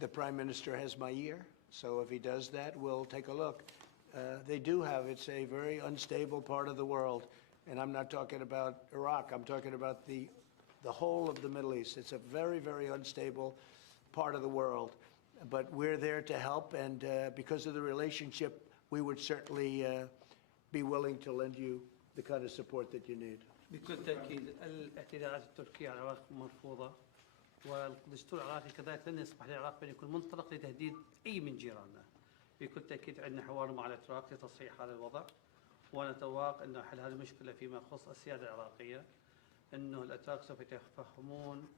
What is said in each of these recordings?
The Prime Minister has my ear, so if he does that, we'll take a look. They do have, it's a very unstable part of the world, and I'm not talking about Iraq, I'm talking about the whole of the Middle East. It's a very, very unstable part of the world, but we're there to help, and because of the relationship, we would certainly be willing to lend you the kind of support that you need. بكل تأكيد الاعتداءات التركية على العراق مرفوضة، والدستور العراقي كذلك لن يسمح للعراق بأن يكون منطلق لتهديد أي من جيراننا. بكل تأكيد عندنا حوار مع الأتراك لتصحيح هذا الوضع، ونتوقع أن حل هذه المشكلة فيما يخص السيادة العراقية، أنه الأتراك سوف يتفهمون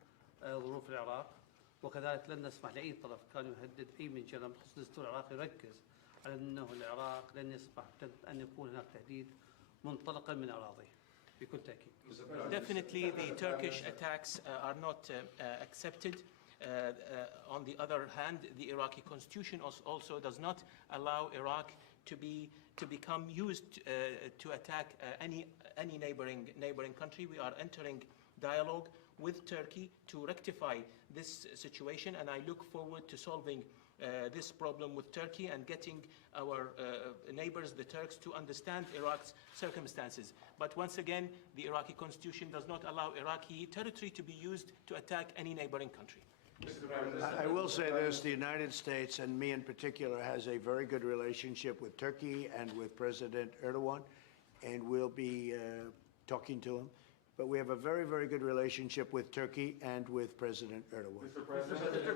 ظروف العراق، وكذلك لن نسمح لأي طرف كان يهدد أي من جيراننا. بخصوص الدستور العراقي يركز على أنه العراق لن يسمح أن يكون هناك تهديد منطلقا من أراضيه. Definitely, the Turkish attacks are not accepted. On the other hand, the Iraqi constitution also does not allow Iraq to become used to attack any neighboring country. We are entering dialogue with Turkey to rectify this situation, and I look forward to solving this problem with Turkey and getting our neighbors, the Turks, to understand Iraq's circumstances. But once again, the Iraqi constitution does not allow Iraqi territory to be used to attack any neighboring country. I will say this, the United States, and me in particular, has a very good relationship with Turkey and with President Erdogan, and we'll be talking to him. But we have a very, very good relationship with Turkey and with President Erdogan. Mr.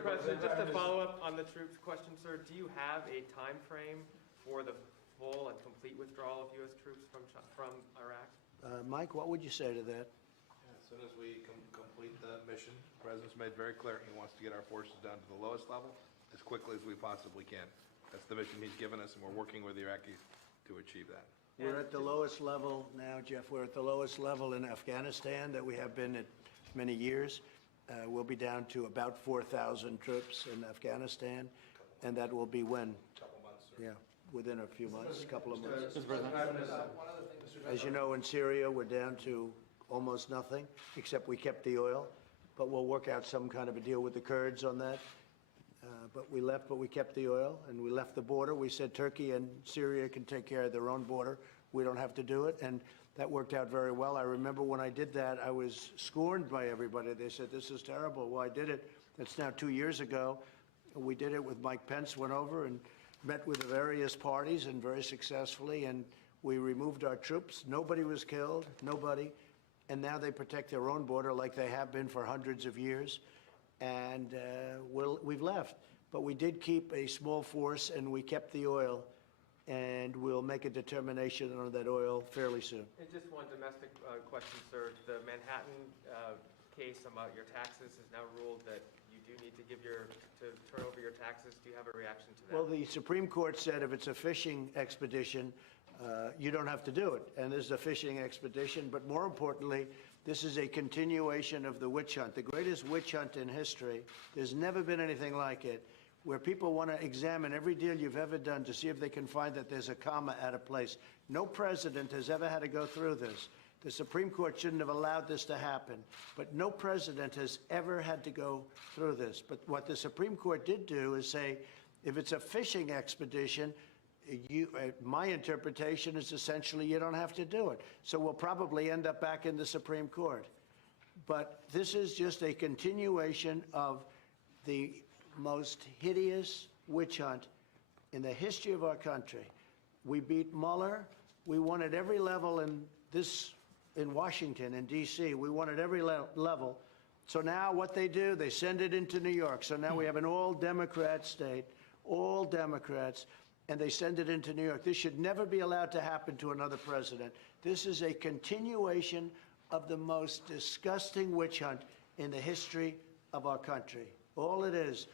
President, just to follow up on the troops question, sir, do you have a time frame for the full and complete withdrawal of U.S. troops from Iraq? Mike, what would you say to that? As soon as we complete the mission, the President's made very clear he wants to get our forces down to the lowest level as quickly as we possibly can. That's the mission he's given us, and we're working with the Iraqis to achieve that. We're at the lowest level now, Jeff. We're at the lowest level in Afghanistan that we have been at many years. We'll be down to about 4,000 troops in Afghanistan, and that will be when? A couple months, sir. Yeah, within a few months, a couple of months. As you know, in Syria, we're down to almost nothing, except we kept the oil. But we'll work out some kind of a deal with the Kurds on that. But we left, but we kept the oil, and we left the border. We said Turkey and Syria can take care of their own border. We don't have to do it, and that worked out very well. I remember when I did that, I was scorned by everybody. They said, this is terrible. Well, I did it. That's now 2 years ago. We did it with Mike Pence, went over and met with the various parties, and very successfully, and we removed our troops. Nobody was killed, nobody. And now they protect their own border like they have been for hundreds of years. And we've left. But we did keep a small force, and we kept the oil, and we'll make a determination on that oil fairly soon. And just one domestic question, sir. The Manhattan case about your taxes has now ruled that you do need to turn over your taxes. Do you have a reaction to that? Well, the Supreme Court said if it's a fishing expedition, you don't have to do it. And this is a fishing expedition. But more importantly, this is a continuation of the witch hunt, the greatest witch hunt in history. There's never been anything like it, where people want to examine every deal you've ever done to see if they can find that there's a comma out of place. No president has ever had to go through this. The Supreme Court shouldn't have allowed this to happen, but no president has ever had to go through this. But what the Supreme Court did do is say, if it's a fishing expedition, my interpretation is essentially you don't have to do it. So we'll probably end up back in the Supreme Court. But this is just a continuation of the most hideous witch hunt in the history of our country. We beat Mueller. We won at every level in Washington, in D.C. We won at every level. So now what they do, they send it into New York. So now we have an all-Democrat state, all Democrats, and they send it into New York. This should never be allowed to happen to another president. This is a continuation of the most disgusting witch hunt in the history of our country. All it is.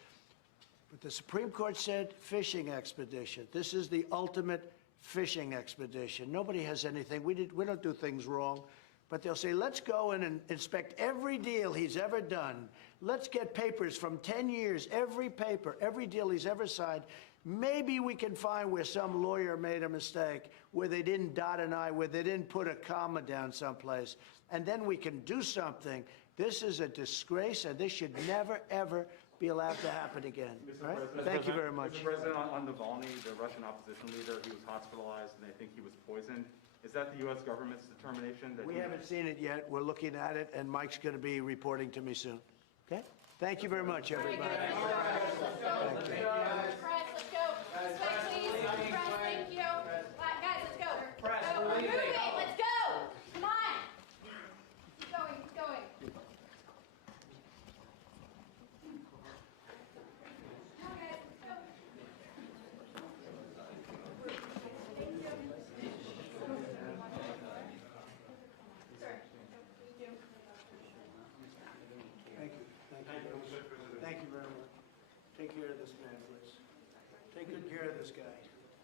But the Supreme Court said fishing expedition. This is the ultimate fishing expedition. Nobody has anything. We don't do things wrong. But they'll say, let's go in and inspect every deal he's ever done. Let's get papers from 10 years, every paper, every deal he's ever signed. Maybe we can find where some lawyer made a mistake, where they didn't dot an I, where they didn't put a comma down someplace. And then we can do something. This is a disgrace, and this should never, ever be allowed to happen again. Mr. All right? President- Thank you very much. Mr. President, on Navalny, the Russian opposition leader, he was hospitalized and they think he was poisoned. Is that the U.S. government's determination that We he- haven't seen it yet. We're looking at it, and Mike's going to be reporting to me soon. Okay? Thank you very much, everybody. Press, let's go. This way, please. Press, thank you. Guys, let's go. We're moving. Let's go. Come on. Keep going. Keep going. Come on, guys. Let's go. Thank you. Sir, thank you. Thank you. Thank you very much. Take care of this man, please. Take good care of this guy.